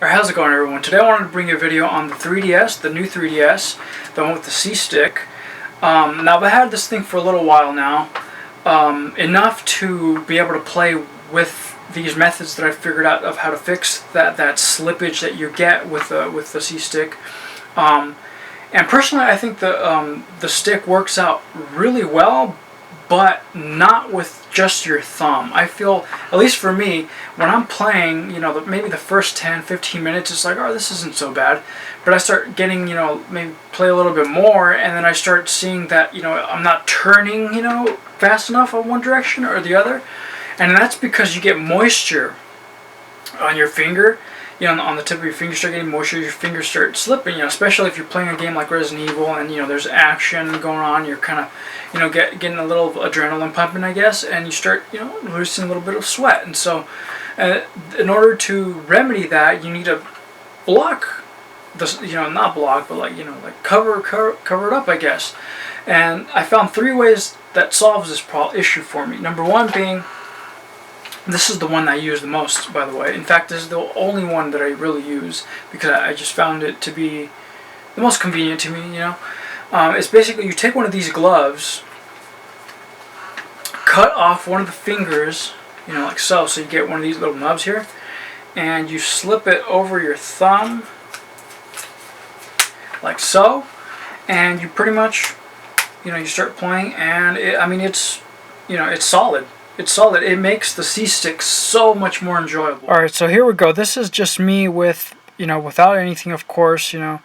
Alright, how's it going, everyone? Today I wanted to bring you a video on the 3DS, the new 3DS, the one with the C-Stick. Now I've had this thing for a little while now, enough to be able to play with these methods that I figured out of how to fix that slippage that you get with the C-Stick. And personally, I think the stick works out really well, but not with just your thumb. I feel, at least for me, when I'm playing, maybe the first 10-15 minutes, it's like, oh, this isn't so bad. But I start getting, maybe play a little bit more, and then I start seeing that, I'm not turning, fast enough on one direction or the other. And that's because you get moisture on your finger. On the tip of your finger, start getting moisture, your fingers start slipping, especially if you're playing a game like Resident Evil and, there's action going on, you're kind of, getting a little adrenaline pumping, I guess, and you start, losing a little bit of sweat. And so, in order to remedy that, you need to block this, not block, but like cover it up, I guess. And I found 3 ways that solves this issue for me. Number 1 being, this is the one that I use the most, by the way. In fact, this is the only one that I really use because I just found it to be the most convenient to me, It's basically, you take one of these gloves, cut off one of the fingers, like so. So you get one of these little nubs here, and you slip it over your thumb, like so. And you pretty much, you start playing, and it's solid. It's solid. It makes the C-Stick so much more enjoyable. Alright, so here we go. This is just me with, without anything, of course, I'm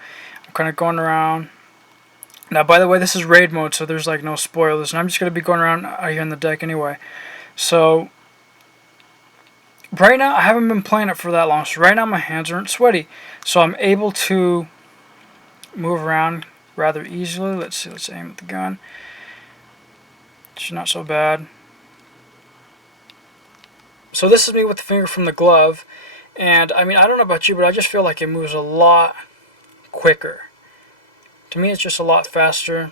kind of going around. Now, by the way, this is raid mode, so there's like no spoilers, and I'm just going to be going around out here on the deck anyway. So, right now, I haven't been playing it for that long, so right now my hands aren't sweaty. So I'm able to move around rather easily. Let's see, let's aim at the gun. It's not so bad. So this is me with the finger from the glove, and I don't know about you, but I just feel like it moves a lot quicker. To me, it's just a lot faster.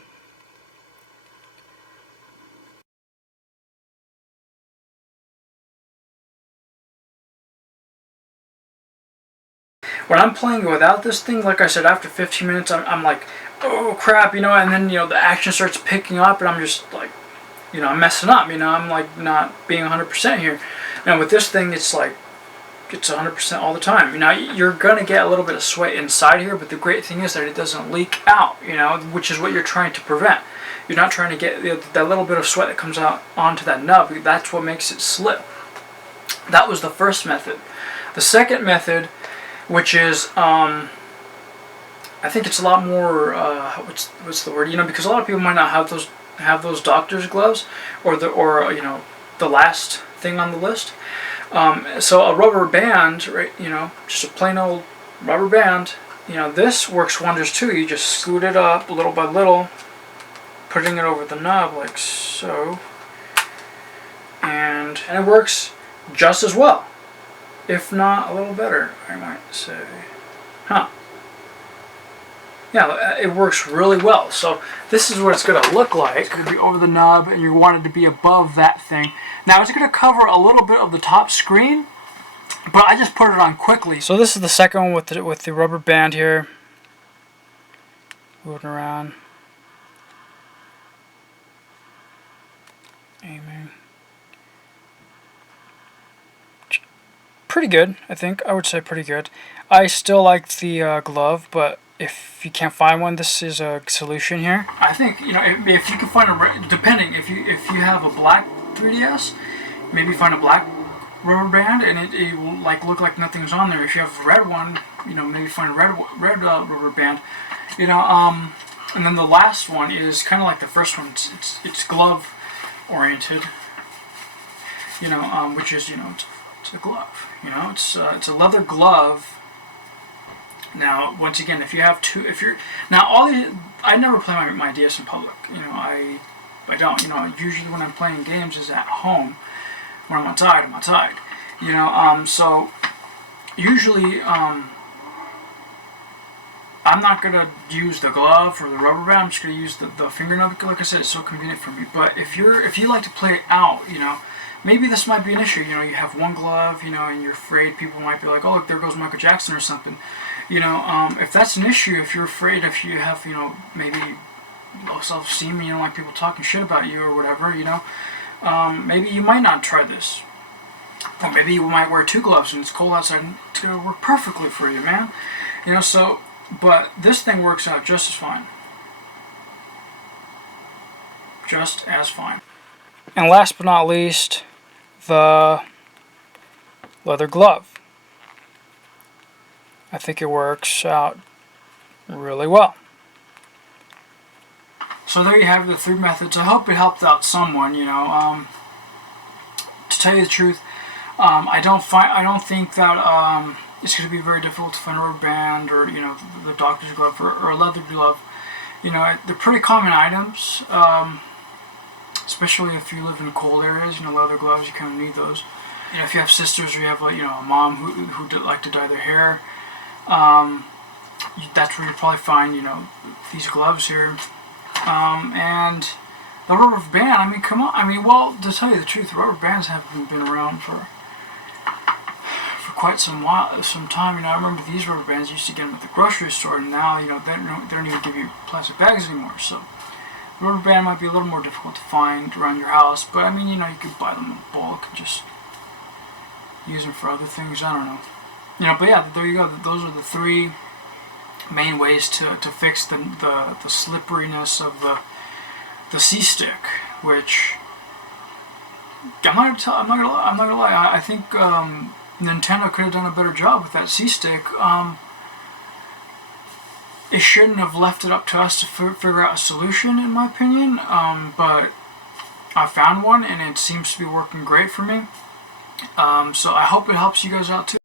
When I'm playing without this thing, like I said, after 15 minutes, I'm like, oh crap, and then, the action starts picking up, and I'm just like, I'm messing up, I'm like not being 100% here. Now with this thing, it's like, it's 100% all the time. You're going to get a little bit of sweat inside here, but the great thing is that it doesn't leak out, which is what you're trying to prevent. You're not trying to get that little bit of sweat that comes out onto that nub. That's what makes it slip. That was the first method. The second method, which is, I think it's a lot more, what's the word, because a lot of people might not have those doctor's gloves, or the last thing on the list. So a rubber band, right? Just a plain old rubber band. This works wonders too. You just scoot it up little by little, putting it over the knob like so, and it works just as well, if not a little better, I might say. Huh. Yeah, it works really well. So this is what it's going to look like. It's going to be over the nub, and you want it to be above that thing. Now it's going to cover a little bit of the top screen, but I just put it on quickly. So this is the second one with the rubber band here. Moving around. Aiming. Pretty good, I think. I would say pretty good. I still like the glove, but if you can't find one, this is a solution here. I think, if you can find depending, if you have a black 3DS, maybe find a black rubber band, and it will like look like nothing's on there. If you have a red one, maybe find a red rubber band, and then the last one is kind of like the first one. It's glove oriented, which is it's a glove. It's a leather glove. Now, once again, if you have I never play my DS in public. I don't. Usually when I'm playing games is at home. When I'm outside, I'm outside. So usually, I'm not gonna use the glove or the rubber band. I'm just gonna use the finger nub. Like I said, it's so convenient for me. But if you like to play it out, maybe this might be an issue. You know, you have one glove, you know, and you're afraid people might be like, oh, look, there goes Michael Jackson or something. You know, if that's an issue, if you're afraid, if you have, you know, maybe low self-esteem and you don't like people talking shit about you or whatever, you know, maybe you might not try this. Or maybe you might wear 2 gloves and it's cold outside and it's going to work perfectly for you, man. You know, so, but this thing works out just as fine. Just as fine. And last but not least, the leather glove. I think it works out really well. So there you have the 3 methods. I hope it helped out someone, you know. To tell you the truth, I don't think that it's going to be very difficult to find a rubber band or, you know, the doctor's glove or a leather glove. You know, they're pretty common items, especially if you live in cold areas. You know, leather gloves, you kind of need those. You know, if you have sisters or you have, you know, a mom who like to dye their hair, that's where you'll probably find, you know, these gloves here. And the rubber band, I mean, come on. I mean, well, to tell you the truth, rubber bands haven't been around for quite some time. You know, I remember these rubber bands, you used to get them at the grocery store, and now, you know, they don't even give you plastic bags anymore. So the rubber band might be a little more difficult to find around your house, but I mean, you know, you could buy them in bulk and just use them for other things. I don't know. You know, but yeah, there you go. Those are the 3 main ways to fix the slipperiness of the C-Stick, which I'm not gonna lie. I think Nintendo could have done a better job with that C-Stick. It shouldn't have left it up to us to figure out a solution, in my opinion. But I found one, and it seems to be working great for me. So I hope it helps you guys out too.